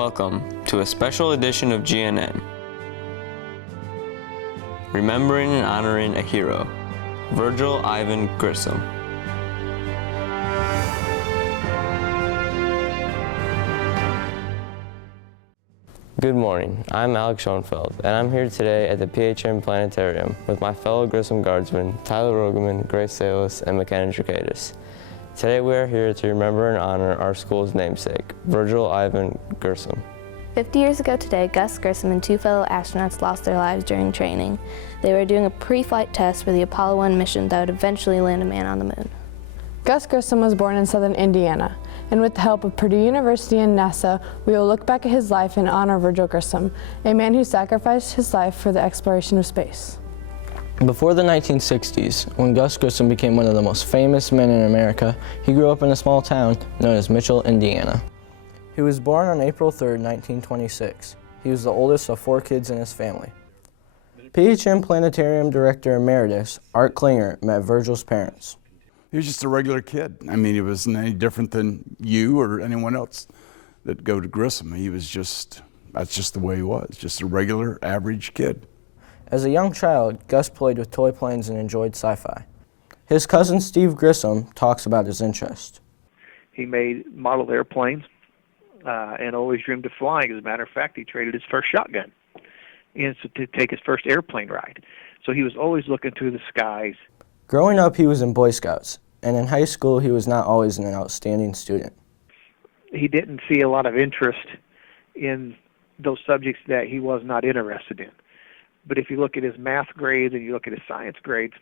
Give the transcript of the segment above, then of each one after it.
Welcome to a special edition of GNN. Remembering and honoring a hero, Virgil Ivan Grissom. Good morning, I'm Alex Schoenfeld, and I'm here today at the PHM Planetarium with my fellow Grissom Guardsmen, Tyler Rogeman, Grace Salis, and McKenna Drakatis. Today we are here to remember and honor our school's namesake, Virgil Ivan Grissom. 50 years ago today, Gus Grissom and two fellow astronauts lost their lives during training. They were doing a pre-flight test for the Apollo 1 mission that would eventually land a man on the moon. Gus Grissom was born in southern Indiana, and with the help of Purdue University and NASA, we will look back at his life and honor Virgil Grissom, a man who sacrificed his life for the exploration of space. Before the 1960s, when Gus Grissom became one of the most famous men in America, he grew up in a small town known as Mitchell, Indiana. He was born on April 3, 1926. He was the oldest of 4 kids in his family. PHM Planetarium Director Emeritus Art Klinger met Virgil's parents. He was just a regular kid. I mean, he wasn't any different than you or anyone else that go to Grissom. That's just the way he was, just a regular, average kid. As a young child, Gus played with toy planes and enjoyed sci-fi. His cousin Steve Grissom talks about his interest. He made model airplanes and always dreamed of flying. As a matter of fact, he traded his first shotgun to take his first airplane ride. So he was always looking through the skies. Growing up, he was in Boy Scouts, and in high school, he was not always an outstanding student. He didn't see a lot of interest in those subjects that he was not interested in. But if you look at his math grades and you look at his science grades,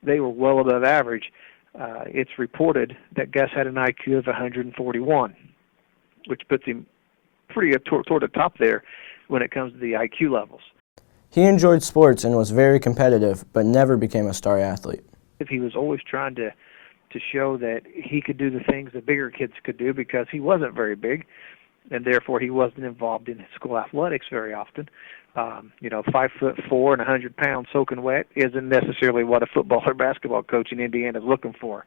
they were well above average. It's reported that Gus had an IQ of 141, which puts him pretty toward the top there when it comes to the IQ levels. He enjoyed sports and was very competitive, but never became a star athlete. He was always trying to show that he could do the things the bigger kids could do because he wasn't very big, and therefore he wasn't involved in school athletics very often. 5'4" and 100 pounds soaking wet isn't necessarily what a football or basketball coach in Indiana is looking for.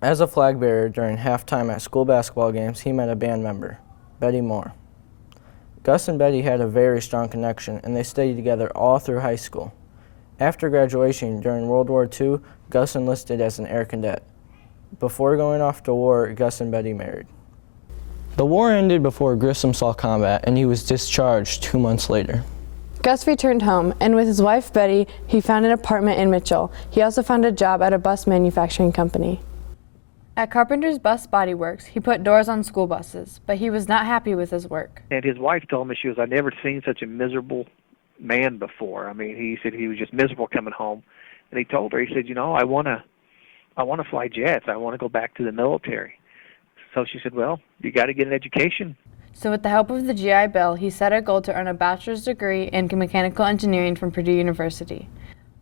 As a flag bearer during halftime at school basketball games, he met a band member, Betty Moore. Gus and Betty had a very strong connection, and they stayed together all through high school. After graduation during World War II, Gus enlisted as an air cadet. Before going off to war, Gus and Betty married. The war ended before Grissom saw combat, and he was discharged 2 months later. Gus returned home, and with his wife Betty, he found an apartment in Mitchell. He also found a job at a bus manufacturing company. At Carpenter's Bus Body Works, he put doors on school buses, but he was not happy with his work. And his wife told me, I'd never seen such a miserable man before. I mean, he said he was just miserable coming home. And he told her, he said, I want to fly jets. I want to go back to the military. So she said, well, you got to get an education. So with the help of the GI Bill, he set a goal to earn a bachelor's degree in mechanical engineering from Purdue University.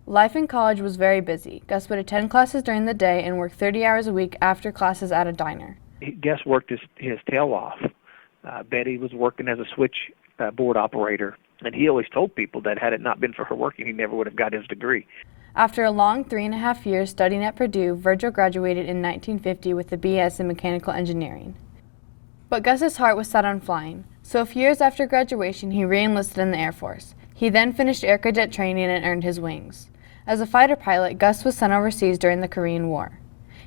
Life in college was very busy. Gus would attend classes during the day and work 30 hours a week after classes at a diner. Gus worked his tail off. Betty was working as a switchboard operator, and he always told people that had it not been for her working, he never would have got his degree. After a long 3.5 years studying at Purdue, Virgil graduated in 1950 with a BS in mechanical engineering. But Gus's heart was set on flying, so a few years after graduation, he re-enlisted in the Air Force. He then finished air cadet training and earned his wings. As a fighter pilot, Gus was sent overseas during the Korean War.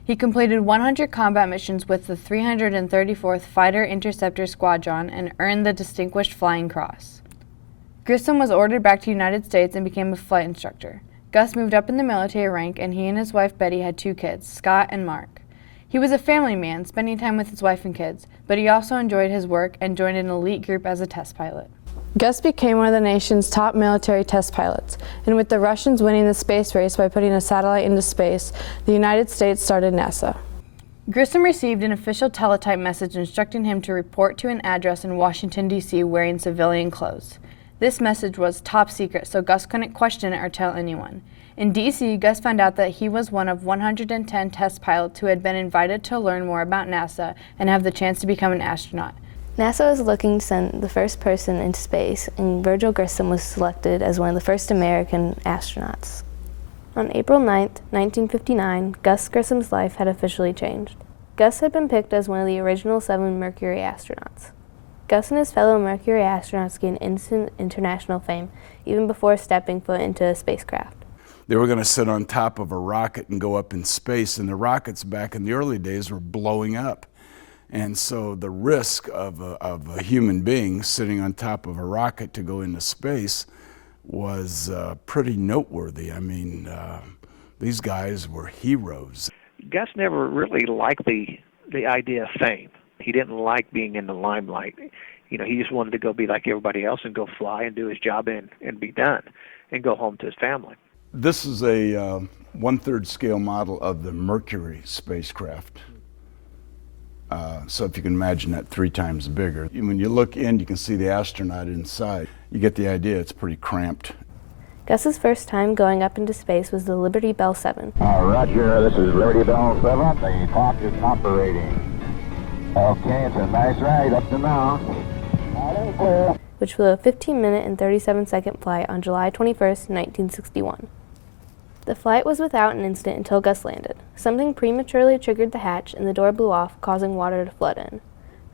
He completed 100 combat missions with the 334th Fighter Interceptor Squadron and earned the Distinguished Flying Cross. Grissom was ordered back to the United States and became a flight instructor. Gus moved up in the military rank, and he and his wife Betty had 2 kids, Scott and Mark. He was a family man, spending time with his wife and kids, but he also enjoyed his work and joined an elite group as a test pilot. Gus became one of the nation's top military test pilots, and with the Russians winning the space race by putting a satellite into space, the United States started NASA. Grissom received an official teletype message instructing him to report to an address in Washington, D.C. wearing civilian clothes. This message was top secret, so Gus couldn't question it or tell anyone. In D.C., Gus found out that he was one of 110 test pilots who had been invited to learn more about NASA and have the chance to become an astronaut. NASA was looking to send the first person into space, and Virgil Grissom was selected as one of the first American astronauts. On April 9, 1959, Gus Grissom's life had officially changed. Gus had been picked as one of the original 7 Mercury astronauts. Gus and his fellow Mercury astronauts gained instant international fame even before stepping foot into a spacecraft. They were going to sit on top of a rocket and go up in space, and the rockets back in the early days were blowing up. And so the risk of a human being sitting on top of a rocket to go into space was pretty noteworthy. I mean, these guys were heroes. Gus never really liked the idea of fame. He didn't like being in the limelight. You know, he just wanted to go be like everybody else and go fly and do his job and be done and go home to his family. This is a 1/3 scale model of the Mercury spacecraft. So if you can imagine that 3 times bigger. When you look in, you can see the astronaut inside. You get the idea, it's pretty cramped. Gus's first time going up into space was the Liberty Bell 7. Roger, this is Liberty Bell 7. The clock is operating. Okay, it's a nice ride up to now. Which flew a 15-minute and 37-second flight on July 21st, 1961. The flight was without an incident until Gus landed. Something prematurely triggered the hatch and the door blew off, causing water to flood in.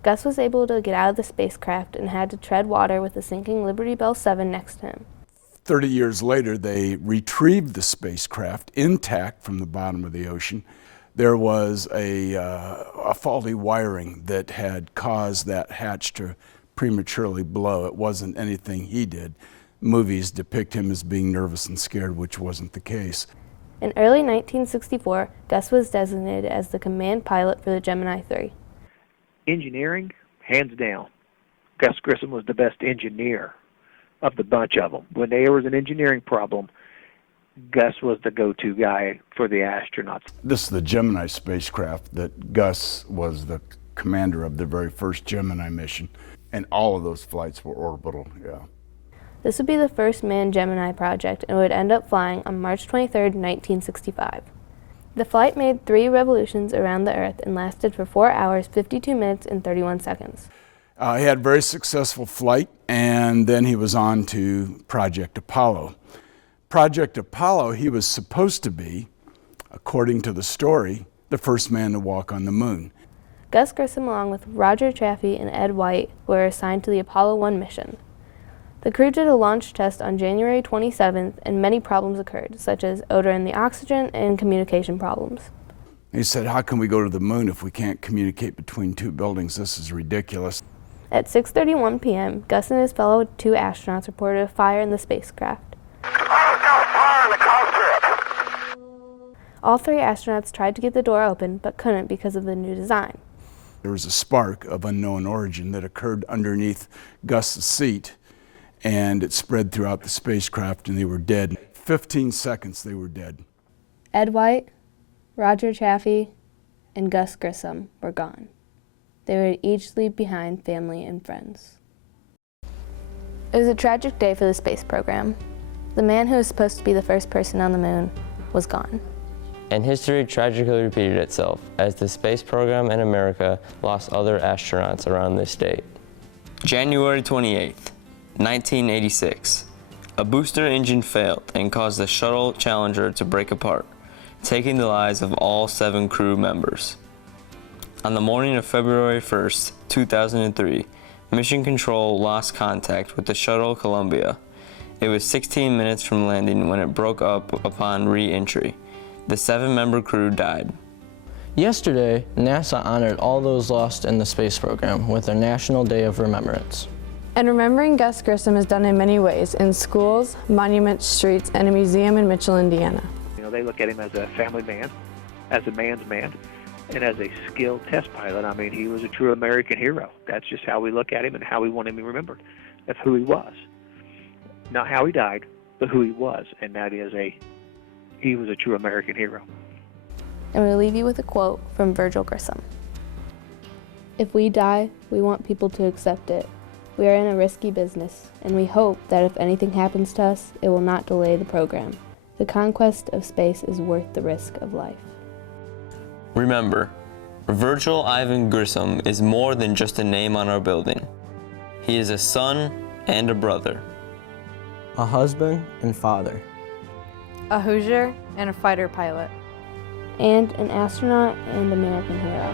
Gus was able to get out of the spacecraft and had to tread water with the sinking Liberty Bell 7 next to him. 30 years later, they retrieved the spacecraft intact from the bottom of the ocean. There was a faulty wiring that had caused that hatch to prematurely blow. It wasn't anything he did. Movies depict him as being nervous and scared, which wasn't the case. In early 1964, Gus was designated as the command pilot for the Gemini 3. Engineering, hands down, Gus Grissom was the best engineer of the bunch of them. When there was an engineering problem, Gus was the go-to guy for the astronauts. This is the Gemini spacecraft that Gus was the commander of the very first Gemini mission, and all of those flights were orbital, yeah. This would be the first manned Gemini project and would end up flying on March 23, 1965. The flight made 3 revolutions around the Earth and lasted for 4 hours, 52 minutes, and 31 seconds. He had a very successful flight, and then he was on to Project Apollo. Project Apollo, he was supposed to be, according to the story, the first man to walk on the moon. Gus Grissom, along with Roger Chaffee and Ed White, were assigned to the Apollo 1 mission. The crew did a launch test on January 27th, and many problems occurred, such as odor in the oxygen and communication problems. He said, how can we go to the moon if we can't communicate between 2 buildings? This is ridiculous. At 6:31 p.m., Gus and his fellow 2 astronauts reported a fire in the spacecraft. All 3 astronauts tried to get the door open, but couldn't because of the new design. There was a spark of unknown origin that occurred underneath Gus's seat, and it spread throughout the spacecraft, and they were dead. 15 seconds, they were dead. Ed White, Roger Chaffee, and Gus Grissom were gone. They would each leave behind family and friends. It was a tragic day for the space program. The man who was supposed to be the first person on the moon was gone. And history tragically repeated itself as the space program in America lost other astronauts around this date. January 28th, 1986. A booster engine failed and caused the shuttle Challenger to break apart, taking the lives of all 7 crew members. On the morning of February 1st, 2003, Mission Control lost contact with the shuttle Columbia. It was 16 minutes from landing when it broke up upon re-entry. The 7-member crew died. Yesterday, NASA honored all those lost in the space program with their National Day of Remembrance. And remembering Gus Grissom is done in many ways, in schools, monuments, streets, and a museum in Mitchell, Indiana. You know, they look at him as a family man, as a man's man, and as a skilled test pilot. I mean, he was a true American hero. That's just how we look at him and how we want him remembered. That's who he was. Not how he died, but who he was, and that is he was a true American hero. And we leave you with a quote from Virgil Grissom. "If we die, we want people to accept it. We are in a risky business, and we hope that if anything happens to us, it will not delay the program. The conquest of space is worth the risk of life." Remember, Virgil Ivan Grissom is more than just a name on our building. He is a son and a brother. A husband and father. A Hoosier and a fighter pilot. And an astronaut and American hero.